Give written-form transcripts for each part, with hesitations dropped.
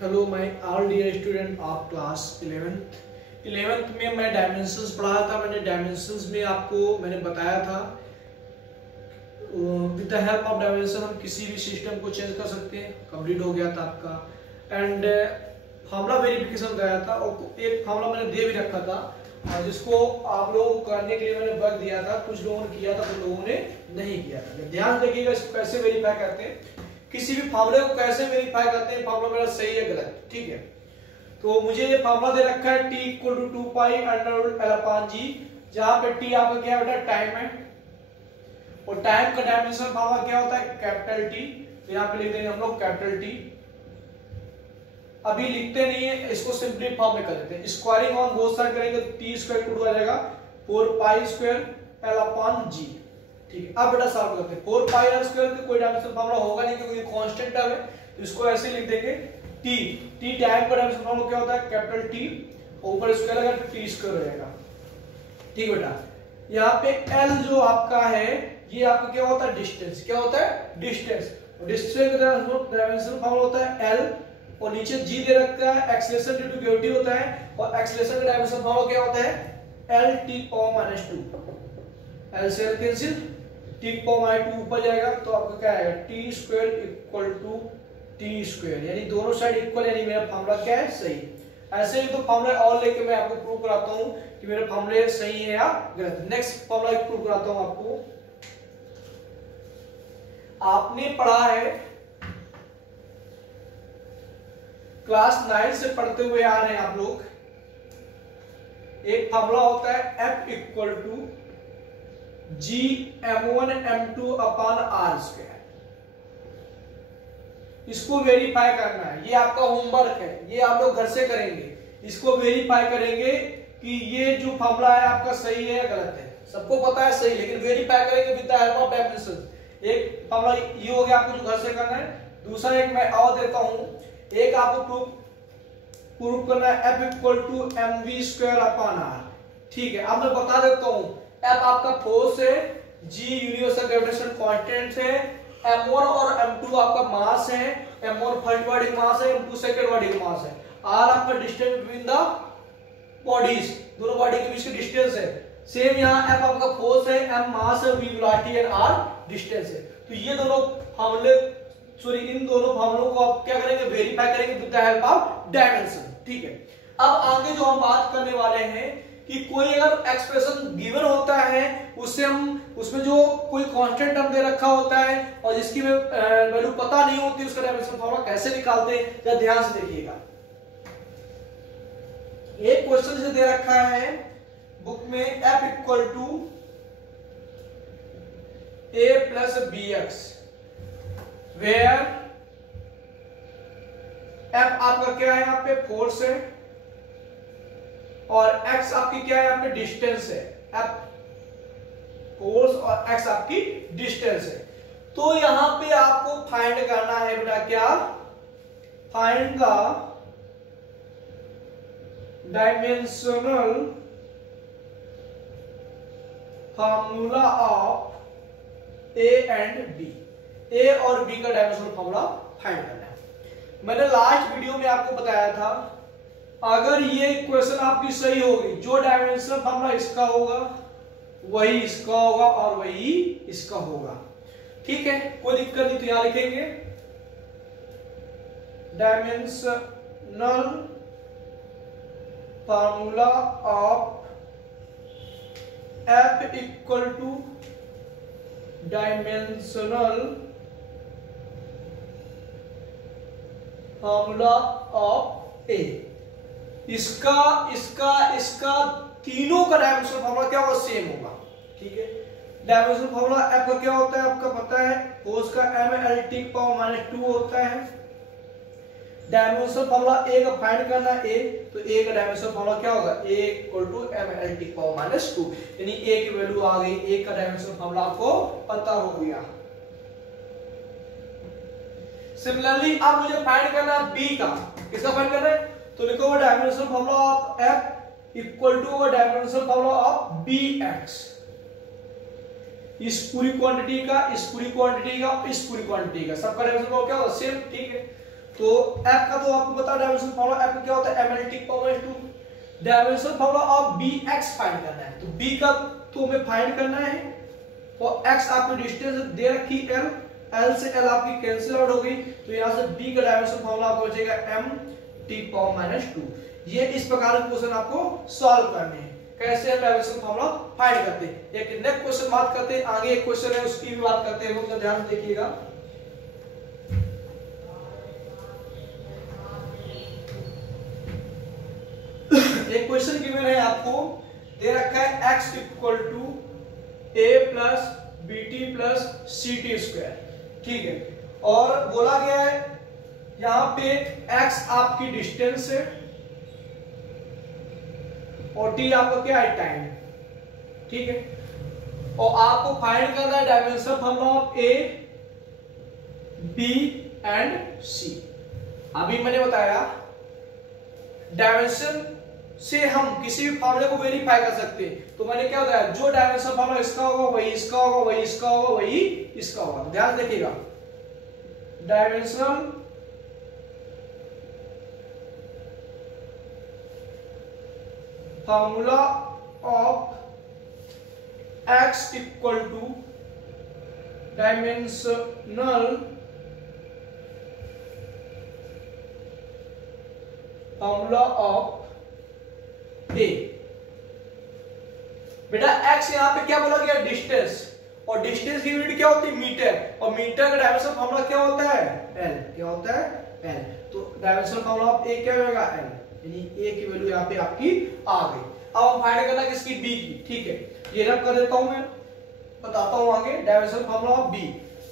Hello my all dear student of class 11th में मैं dimensions पढ़ाया था। मैंने डायमेंशंस में आपको मैंने बताया था with the help of dimension हम किसी भी सिस्टम को चेंज कर सकते हैं। कंप्लीट हो गया था आपका एंड फार्मूला वेरिफिकेशन कराया था और एक फार्मूला मैंने दे भी रखा था और जिसको आप लोगों को करने के लिए मैंने वर्क दिया था। कुछ लोगों ने किया था, कुछ लोगों ने नहीं किया था। ध्यान रखिएगा इसको कैसे वेरीफाई करते हैं, किसी भी फार्मूले को कैसे वेरीफाई करते हैं, फार्मूला मेरा सही है गलत, ठीक है। तो मुझे ये फार्मूला दे रखा है t equal to 2 pi under l upon g, जहां पे t आपका क्या बेटा टाइम है और टाइम का डायमेंशन फार्मूला क्या होता है कैपिटल T। तो यहां पे लिख देंगे हम लोग कैपिटल T। अभी लिखते नहीं है, इसको सिंपली फॉर्म में कर देते हैं। स्क्वायरिंग ऑन बोथ साइड करेंगे तो t स्क्वायर इक्वल टू आ जाएगा 4 पाई स्क्वायर एल अपॉन जी, ठीक है। अब बेटा सॉल्व करते हैं। 4 पाई आर स्क्वायर का कोई डायमेंशन फार्मूला होगा नहीं क्योंकि कांस्टेंट टर्म है, तो इसको ऐसे लिख देंगे t टाइम का डायमेंशन फार्मूला क्या होता है कैपिटल T, ऊपर स्क्वायर लगा तो t स्क्वायर हो जाएगा, ठीक बेटा। यहाँ पे l जो आपका है ये आपका क्या होता है डिस्टेंस, क्या होता है डिस्टेंस। डिस्टेंस का डायमेंशन फार्मूला होता है l और नीचे g दे रखा है, एक्सेलरेशन ड्यू टू ग्रेविटी होता है और एक्सेलरेशन का डायमेंशन फार्मूला क्या होता है l t पावर -2। l से l कैंसिल, t पावर -2 ऊपर जाएगा तो आपका क्या आएगा t square equal to t square, यानी दोनों साइड इक्वल, यानी मेरा फार्मूला क्या है सही। ऐसे ही तो फार्मूला और लेके मैं आपको प्रूव कराता हूं कि मेरे फार्मूले सही है या गलत। नेक्स्ट फार्मूला प्रूव कराता हूं आपको। आपने पढ़ा है क्लास 9 से पढ़ते हुए आ रहे हैं आप लोग, एक फार्मूला होता है F equal to G m1 m2 upon r square. इसको वेरीफाई करना है, ये आपका होमवर्क है, ये आप लोग घर से करेंगे। इसको वेरीफाई करेंगे कि ये जो फार्मूला है आपका सही है या गलत है। सबको पता है सही, लेकिन वेरीफाई करेंगे with the help of dimension. एक फार्मूला ये हो गया आपको जो घर से करना है। दूसरा एक मैं और देता हूं, एक आपको प्रूव करना है F equal to mv square upon r, ठीक है। अब मैं बता देता हूं F आपका फोर्स है, G यूनिवर्सल ग्रेविटेशन कांस्टेंट है, m1 और m2 आपका मास है, m1 फर्स्ट बॉडी मास है, m2 सेकंड बॉडी मास है, r आपका डिस्टेंस बिटवीन द बॉडीज, दोनों बॉडी के बीच का डिस्टेंस है। सेम यहाँ F आपका फोर्स है, m मास है, v velocity and r distance है। तो ये दोनों फार्मूले इन दोनों फार्मूलों को आप क्या करेंगे वेरीफाई करेंगे with the help of dimension, ठीक है। अब आगे जो हम बात करने वाले हैं कि कोई अगर एक्सप्रेशन गिवन होता है उससे हम उसमें जो कोई कांस्टेंट टर्म दे रखा होता है और जिसकी वैल्यू पता नहीं होती उसका डायमेंशन फार्मूला कैसे निकालते हैं, जरा ध्यान से देखिएगा। एक क्वेश्चन से दे रखा है बुक में F equal to a plus bx where F आपका क्या है यहाँ पे फोर्स है और x आपकी क्या है यहाँ पे डिस्टेंस है। F फोर्स और x आपकी डिस्टेंस है। तो यहां पे आपको फाइंड करना है बेटा क्या, find the dimensional formula of a and b। a और b का डायमेंशनल फार्मूला फाइंड करना है। मैंने लास्ट वीडियो में आपको बताया था अगर ये इक्वेशन आपकी सही होगी, जो डायमेंशनल फार्मूला इसका होगा वही इसका होगा और वही इसका होगा, ठीक है, कोई दिक्कत नहीं। तो यहां लिखेंगे dimensional formula of F equal to dimensional formula of A। इसका इसका इसका तीनों का डायमेंशनल फार्मूला क्या होगा सेम होगा, ठीक है। डायमेंशनल फार्मूला F का क्या होता है आपका पता है, फोर्स का mLT पावर -2 होता है। डायमेंशनल फार्मूला A का फाइंड करना है A, तो A का डायमेंशनल फार्मूला क्या होगा A equal to mLT power -2, यानी A की वैल्यू आ गई, A का डायमेंशनल फार्मूला आपको पता हो गया। सिमिलरली अब मुझे फाइंड करना है B का, किसका फाइंड करना है, तो लिखो dimensional formula of F equal to dimensional formula of bx। इस पूरी क्वांटिटी का, इस पूरी क्वांटिटी का, इस पूरी क्वांटिटी का, सबका डायमेंशन क्या होगा सेम, ठीक है। तो f का तो आपको पता है डायमेंशन फार्मूला f का क्या होता है ml tick power 2। Dimension formula of bx find करना है, तो b का तो हमें फाइंड करना है और x आपको डिस्टेंस दे रखी l, l से l आपकी कैंसिल आउट हो गई, तो यहां से b का डायमेंशन फार्मूला आपको बचेगा m टिक पावर -2। ये इस प्रकार के क्वेश्चन आपको सॉल्व करने हैं, कैसे हम डायमेंशन फार्मूला फाइंड करते हैं। एक नेक्स्ट क्वेश्चन बात करते हैं, आगे एक क्वेश्चन है उसकी भी बात करते हैं, तो ध्यान से देखिएगा। एक क्वेश्चन गिवन है आपको, दे रखा है x equal to a plus bt plus ct square, ठीक है, और बोला गया है यहां पे x आपकी डिस्टेंस है और t आपका क्या है टाइम, ठीक है, और आपको फाइंड करना है dimension formula of a b and c। अभी मैंने बताया डायमेंशन से हम किसी भी फार्मूले को वेरीफाई कर सकते हैं, तो मैंने क्या बताया, जो डायमेंशन फार्मूला इसका होगा वही इसका होगा, वही इसका होगा, वही इसका होगा। तो ध्यान देखिएगा, dimension formula of x equal to dimensional formula of a. बेटा x यहां पे क्या बोला गया, डिस्टेंस, और डिस्टेंस की यूनिट क्या होती है मीटर, और मीटर का डायमेंशन फार्मूला क्या होता है l, क्या होता है l, तो डायमेंशन फार्मूला ऑफ a क्या होगा l, यानी a की वैल्यू यहां पे आपकी आ गई। अब हम फाइंड करना किसकी b की, ठीक है, ये रब कर देता हूं मैं, बताता हूं आगे डायमेंशन फार्मूला ऑफ b,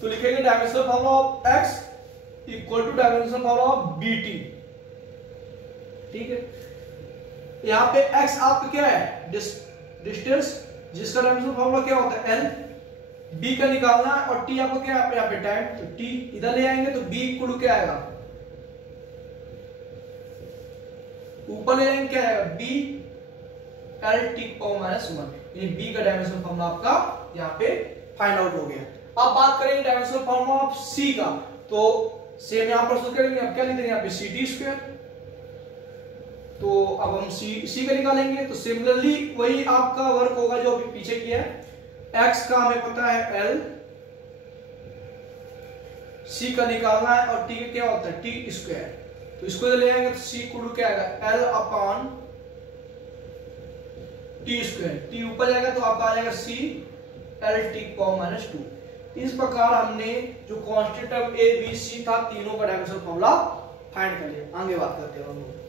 तो लिखेंगे dimension formula of x equal to dimension formula of bt, ठीक है। यहाँ पे x आपका क्या है डिस्टेंस, जिसका डायमेंशन फार्मूला क्या होता है l, b का निकालना है, और t आपको क्या है यहाँ पे टाइम, तो t इधर ले आएंगे तो b इक्वल टू क्या आएगा, ऊपर ले आएंगे क्या आएगा b l टिक पावर -1, यानी b का डायमेंशन फार्मूला आपका यहाँ पे फाइंड आउट हो गया। अब बात करेंगे डायमेंशन फार्मूला ऑफ c का, तो सेम यहाँ पर सोच करेंगे, अब क्या लिख देंगे यहाँ पे ct स्क्वायर, तो अब हम c का निकालेंगे, तो सिमिलरली वही आपका वर्क होगा जो अभी पीछे किया है, x का हमें पता है l, c का निकालना है, और t का क्या होता है t स्क्वायर, तो इसको ले आएंगे तो c इक्वल टू क्या आएगा l upon t square, t ऊपर जाएगा तो आपका आ जाएगा c l टिक पावर -2। इस प्रकार हमने जो constant term a b c था तीनों का डायमेंशन फार्मूला फाइंड कर लिया। आगे बात करते हैं हम लोग।